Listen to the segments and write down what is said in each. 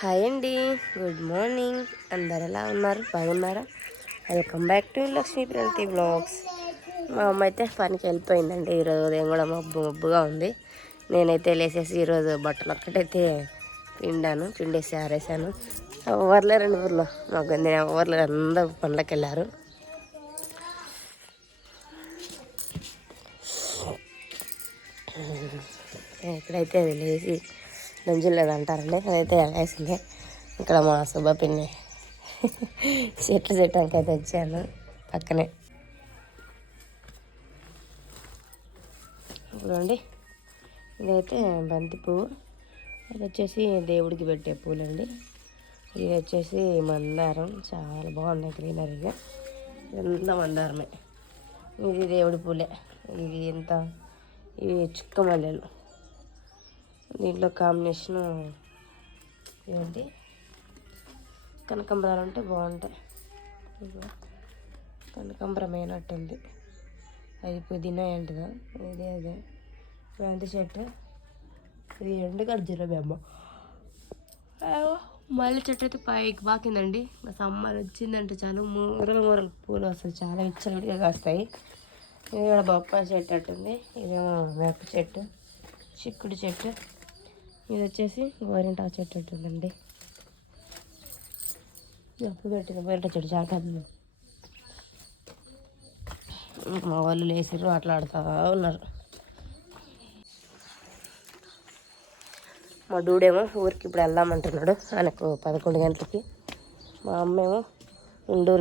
Hi అండి, good morning. అందరు ఎలా ఉన్నారు? బాగున్నారా? Welcome back to Lakshmi Pranathi blogs. మా అమ్మ అయితే పనికి వెళ్ళిపోయిందండి. ఈరోజు ఉదయం కూడా మబ్బుగా ఉంది. నేనైతే లేసేసి ఈరోజు బట్టలు ఒక్కటైతే పిండేసి ఆరేసాను. ఎవరులేరండి ఊర్లో, మాకు ఎవరులేరు, అందరూ పనులకు వెళ్ళారు. ఇక్కడైతే అది లేచి లంజులు లేదంటారండి, అదైతే వేసిందే. ఇక్కడ మా సుబ్బ పిన్ని చెట్లు చెట్టానికి అయితే వచ్చాను పక్కనే. ఇప్పుడండి ఇదైతే బంతి పువ్వు, ఇది వచ్చేసి దేవుడికి పెట్టే పూలండి. ఇది వచ్చేసి మందారం, చాలా బాగున్నాయి గ్రీనరీగా. ఇదంతా మందారమే, ఇది దేవుడి పూలే. ఇవి ఇవి చుక్క మల్లెలు. దీంట్లో కాంబినేషను ఏంటి కనకాంబరాలు ఉంటే బాగుంటాయి. కనకాంబరం అయినట్టుంది. అది పుదీనా ఏంటిదా, అదే మెంతి చెట్టు, ఇది ఎండు ఖర్జూర బెమ్మ. మల్లె చెట్టు అయితే పైకి బాకిందండి. సమ్మర్ వచ్చిందంటే చాలు మూరలు పూలు వస్తాయి, చాలా విచ్చలవిడిగా కాస్తాయి. ఇది కూడా బొప్పాయి చెట్టు అట్టుంది. ఇదేమో వేప చెట్టు, చిక్కుడు చెట్టు. ఇది వచ్చేసి గోరింటాకు చెట్టు ఉంటుందండి. ఎప్పుడు పెట్టిన గోరింట చెట్టు చాలా పెద్ద. మా వాళ్ళు లేచిర్రు, ఆటలాడుతూ ఉన్నారు. మా డూడేమో ఊరికి ఇప్పుడు వెళ్దామంటున్నాడు, ఆయనకు 11 గంటలకి. మా అమ్మేమో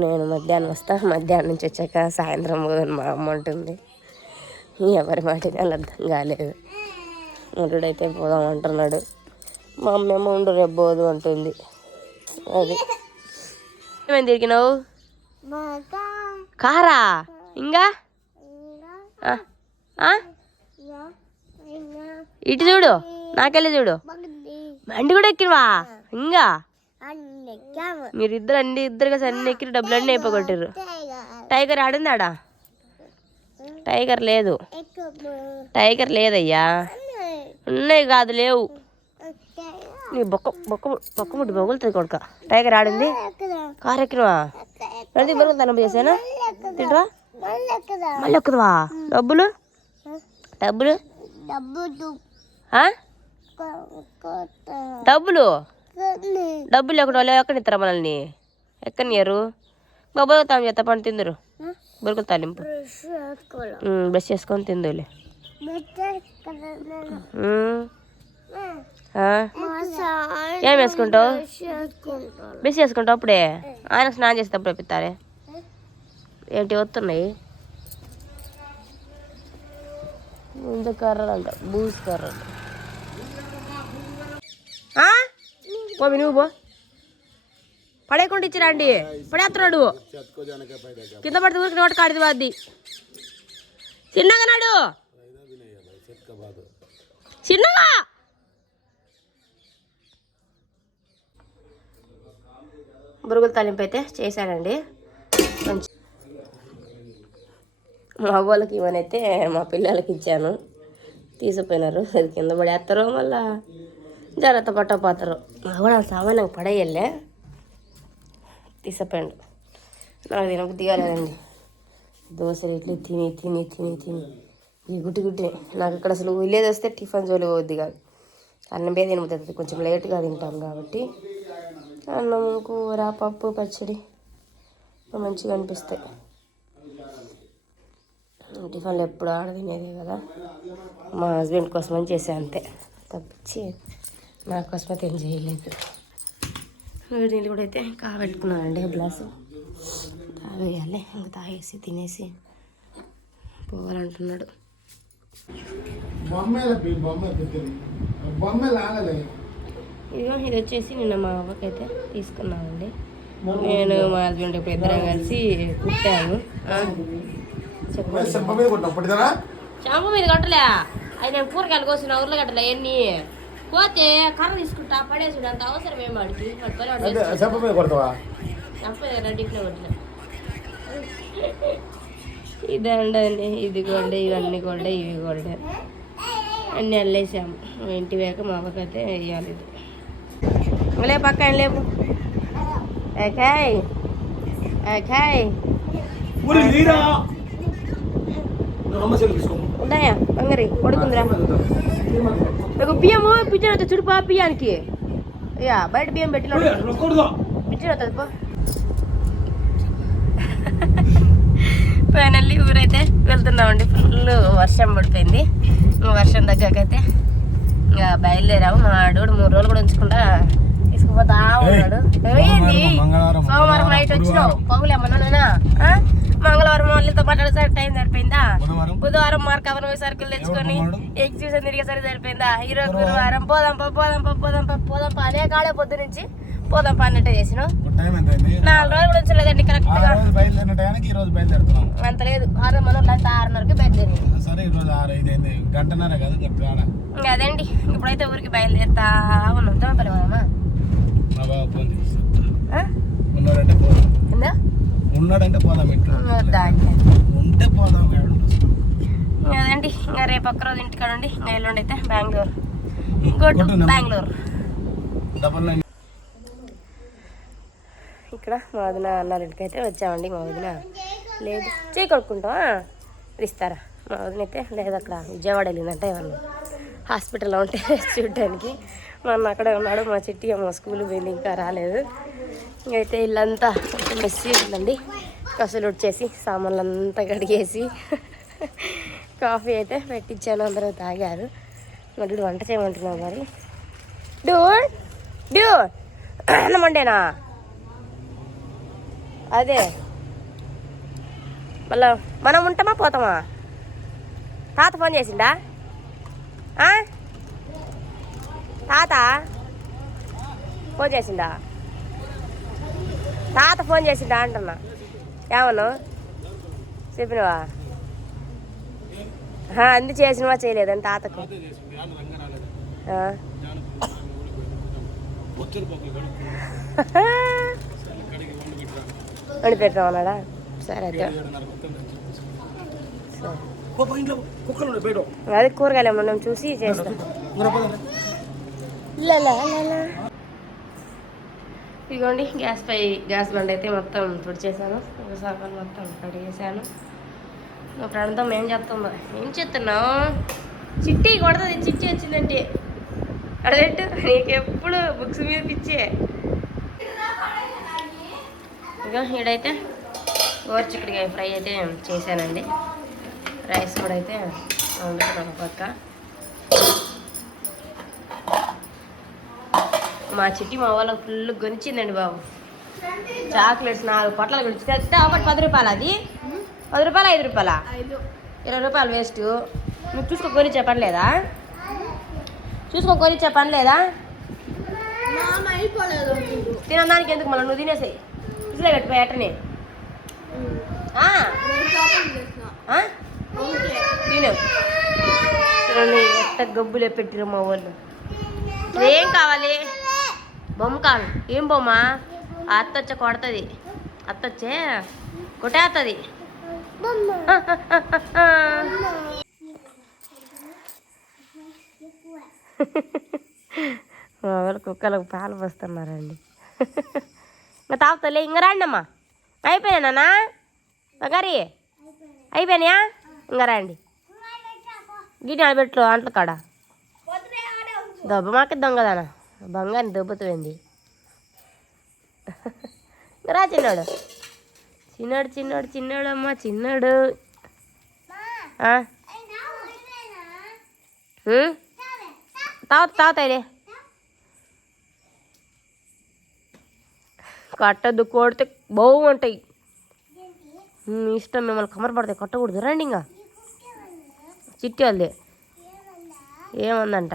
నేను మధ్యాహ్నం వస్తా, మధ్యాహ్నం నుంచి వచ్చాక సాయంత్రం మా అమ్మ ఉంటుంది. ఎవరి మాట అర్థం కాలేదు. మురుడైతే పోదాం అంటున్నాడు, మా అమ్మేమో రేపు పోదు అంటుంది. అది ఏమైంది తిరిగినావు? కారా ఇంకా ఇటు చూడు, నాకెళ్ళి చూడు. బండి కూడా ఎక్కినవా? ఇంకా మీరిద్దరు ఇద్దరుగా అన్ని ఎక్కిన డబ్బులు అన్నీ అయిపోగొట్టారు. టైగర్ ఆడిందాడా? టైగర్ లేదయ్యా, ఉన్నాయి కాదు, లేవు. నీ బొక్క ముట్టి బొగులుతుంది కొడుక. టైగర్ ఆడింది, కారు ఎక్కినవా? ప్రతి బరువు తనపు చేసానా? తింటవా? మళ్ళీ ఎక్కుదవా? డబ్బులు ఎక్కడ వాళ్ళు ఎక్కడిస్తారా మనల్ని? ఎక్కనియరు. బొబ్బలుతాం చేత పని తిందురు, బొరుకులు తాలింపు బ్రష్ చేసుకొని తిందులే. ఏం వేసుకుంటావు? బ్రష్ చేసుకుంటావు అప్పుడే? ఆయనకు స్నానం చేసేటప్పుడు వేపిస్తారే ఏంటి వస్తున్నాయి? ముందు కర్రలు అంట, బూస్ కర్రలు. పోవి నువ్వు పో, పడేయకుండా ఇచ్చిరండి. పడేస్తున్నాడు, కింద పడితే ఊరికి నోట కాడిది వాద్ది. చిన్నగా నాడు, చిన్నగా. బురుగుల తాలింపు అయితే చేశానండి. మంచి మా అవ్వలకి ఇవనైతే మా పిల్లలకి ఇచ్చాను, తీసుకుపోయినారు. అది కింద పడేస్తారో మళ్ళా జాగ్రత్త పట్టపోతారు. నాకు కూడా సామాన్యంగా పడేయలే, తీసుకుపోయాడు. నాకు తినబుద్ధి కాలేదండి. దోశలు ఇడ్లీ తిని తిని తిని తిని ఈ గుట్టి నాకు ఇక్కడ అసలు విలేజ్ వస్తే టిఫిన్ జోలి పోద్ది కాదు. అన్నం బే తినబుద్ది, కొంచెం లేట్గా తింటాం కాబట్టి. అన్నం, కూర, పప్పు, పచ్చడి మంచిగా అనిపిస్తాయి. టిఫిన్లు ఎప్పుడు ఆడ తినేది కదా. మా హస్బెండ్ కోసమని చేసా అంతే, తప్పించి నా కోసమైతే ఏం చేయలేదు. నీళ్ళు కూడా అయితే కాబెట్టుకున్నానండి, గ్లాసు తాగేయాలి. ఇంకా తాగేసి తినేసి పోవాలంటున్నాడు. ఇదిగో ఇది వచ్చేసి నిన్న మా అవ్వకైతే తీసుకున్నామండి. నేను మా హస్బెండ్ ఇప్పుడు ఇద్దరం కలిసి కుట్టాను. చాంప మీద కట్టలే, అది నేను కూరగాయలు కోసిన ఊర్లో కట్టలే. ఎన్ని పోతే కర్ర తీసుకుంటా పడేసి అంత అవసరం ఏం వాడికి. రెడ్డిలో కొట్టలే. ఇదండి, ఇది గోల్డే, ఇవన్నీ గోల్డే, ఇవి గోల్డే అన్నీ అల్లేసాము. ఇంటి వేక మా అవ్వకైతే వేయాలి. ఇది ఇంకలే పక్క ఆయన లేపు ఏకాయ్ ఏకాయ్ ఉన్నాయా బంగారి పడుకుందిరా నాకు బియ్యము పిచ్చిన చుడుపా బియ్యానికి అయ్యా బయట బియ్యం పెట్టిన పిచ్చిన అవుతుంది పో ఫైనల్లీ ఊరైతే వెళ్తున్నామండి. ఫుల్ వర్షం పడిపోయింది. వర్షం తగ్గాకైతే ఇంకా బయలుదేరాము. మా ఆడోడు 3 రోజులు కూడా ఉంచకుండా తీసుకుపోతా ఉన్నాడు. ఏంది సోమవారం నైట్ వచ్చినావు పగులేమన్నా మంగళవారం వాళ్ళతో మాట్లాడేసరికి టైం సరిపోయిందా? బుధవారం మార్క్ అవర్ సరుకులు తెచ్చుకొని ఎగ్జిబిషన్ తిరిగేసరికి సరిపోయిందా? ఈరోజు గురువారం పోదాంపా పోదాంపా పోదాంపా పోదాంపా అనే కాడే పొద్దు నుంచి పోదాంపా అన్నట్టు చేసినాం. 4 రోజులు కూడా ఉంచలేదండి కరెక్ట్ గా. అంత లేదు 6 మనోళ్ళు అంతా 6:30కి బయలుదేరి అదండి. ఇప్పుడైతే ఊరికి బయలుదేరుతా ఉన్నాం. తమపల్లి పోదామా? ఉన్నాడంటే పోదాం ఉంటే పోదాం అదండి. ఇంకా రేపు ఒక్కరోజు ఇంటికాడ ఉండి ఇంకా ఎల్లుండి అయితే బెంగళూరు బెంగళూరు. ఇక్కడ మా వదిన అన్నారింటికి అయితే వచ్చామండి. మా వదిన లేదు చేయి కొడుకుంటావా ఇస్తారా? మా వదిన అయితే లేదు అక్కడ విజయవాడ వెళ్ళిందంటే ఏమన్నా హాస్పిటల్లో ఉంటే చూడటానికి. మా అన్న అక్కడే ఉన్నాడు. మా చిట్టి అమ్మ స్కూల్ పోయింది ఇంకా రాలేదు. ఇంకైతే ఇల్లంతా కొంచెం మెస్సీ ఉందండి. కసులు వచ్చేసి సామాన్లు అంతా కడిగేసి కాఫీ అయితే పెట్టించాను. అందరూ తాగారు. మరి వంట చేయమంటున్నావు మరి డ్యూ అన్నమండేనా? అదే మళ్ళా మనం ఉంటామా పోతామా? తాత ఫోన్ చేసిండా? తాత ఫోన్ చేసిండా? తాత ఫోన్ చేసిండా అంటున్నా. ఏమను చెప్పినవా? అందు చేసినవా చేయలేదని తాతకు వండి పెట్టామన్నాడా? సరే అదే అది కూరగాయలు ఏమన్నా చూసి చేస్తాం. ఇదిగోండి గ్యాస్ బండ్ అయితే మొత్తం తుడిచేసాను. సామాన్ మొత్తం కడిగేసాను. ప్రాంతం ఏం చేస్తుందో ఏం చేస్తున్నావు? చిట్టి కొడుతుంది. చిట్టి వచ్చిందంటే అదేంటి నీకు ఎప్పుడు బుక్స్ మీద పిచ్చే. ఇక ఈడైతే గోరుచిక్కుడుకాయ ఫ్రై అయితే చేశానండి. రైస్ కూడా అయితే వండుతున్నాను పక్క. మా చిట్టి మా వాళ్ళకి ఫుల్ గొనిచిందండి బాబు. చాక్లెట్స్ 4 పొట్లాలు గురించి ఒకటి 10 రూపాయలు. అది 10 రూపాయలు 5 రూపాయలా? 20 రూపాయలు వేస్ట్. నువ్వు చూసుకో కొనిచ్చే పని లేదా? కొనిచ్చే పని లేదా? తినడానికి ఎందుకు మళ్ళీ నువ్వు తినేసాయి ఇట్లే పెట్టిపోయి అట్టనే తిను. ఎట్ట గబ్బులే పెట్టిరు మా వాళ్ళు. ఏం కావాలి? బొమ్మ కావాలి. ఏం బొమ్మ? అత్తొచ్చే కొడుతుంది. అత్తొచ్చే కొట్టేస్తుంది. మా వాళ్ళు కుక్కలకు పాలు పోస్తున్నారండి. ఇంకా తాగుతలే. ఇంకా రండి అమ్మా. అయిపోయానా బంగారి? అయిపోయినాయా? ఇంకా రండి. గిన్నె పెట్టు అంట్ల కాడ దెబ్బ మాకే దొంగదానా బంగారిని దెబ్బతుంది. రా చిన్నాడు చిన్నాడు చిన్నాడు చిన్నాడు అమ్మ చిన్నాడు. తాగుతాయిలే. కట్టద్దు, కొడితే బాగుంటాయి. ఇష్టం మిమ్మల్ని కమర పడతాయి, కట్టకూడదు. రండి ఇంకా చిట్టి వాళ్ళది ఏముందంట.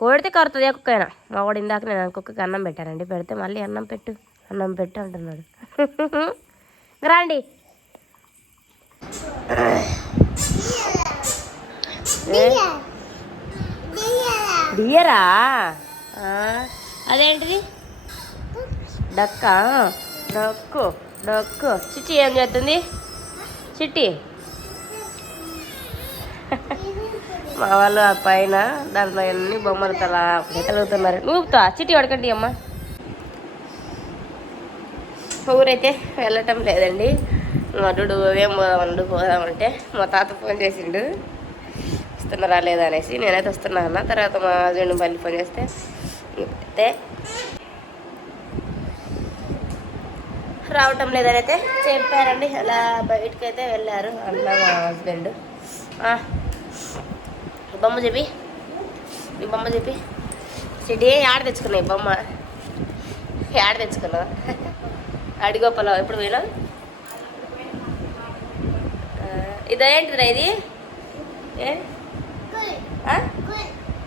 కొడితే కరుతుంది ఏ కుక్కైనా. మా వాడు ఇందాక నేను కుక్కకి అన్నం పెట్టానండి. పెడితే మళ్ళీ అన్నం పెట్టు అంటున్నాడు. రండి. బియ్యరా? అదేంటిది? డక్కా? డక్కు. చిట్టి ఏం చేస్తుంది? చిట్టి మా వాళ్ళు ఆ పైన దాంట్లో అన్ని బొమ్మలు తలా తలుగుతున్నారు. నువ్వు చిట్టి అడగండి అమ్మ. ఊరైతే వెళ్ళటం లేదండి. మటుడు ఏం పోదామంటే మా తాత ఫోన్ చేసిండు వస్తున్నారా లేదా అనేసి. నేనైతే వస్తున్నా అన్న. తర్వాత మా హస్బెండ్ మళ్ళీ ఫోన్ చేస్తే అయితే రావటం లేదని అయితే చెప్పారండి. అలా బయటకైతే వెళ్ళారు అన్న మా హస్బెండ్. బొమ్మ చెప్పి ఈ బొమ్మ చెప్పి చెడి ఆడ తెచ్చుకున్నావు ఈ బొమ్మ ఆడ తెచ్చుకున్నావు అడిగోపలో ఎప్పుడు పోయినా ఇదేంటిరా ఇది ఏ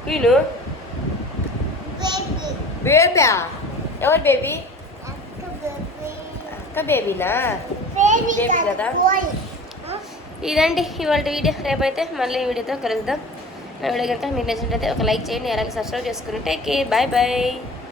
క్వీను బేబా ఎవరు బేబీ అక్క బేబీనా బేబీ కదా. ఇదండి ఇవాళ వీడియో. రేపైతే మళ్ళీ వీడియోతో కలుద్దాం. నా వీడియో కనుక మీకు నచ్చినట్లయితే ఒక లైక్ చేయండి. అలాగే సబ్స్క్రైబ్ చేసుకుంటే బాయ్ బాయ్.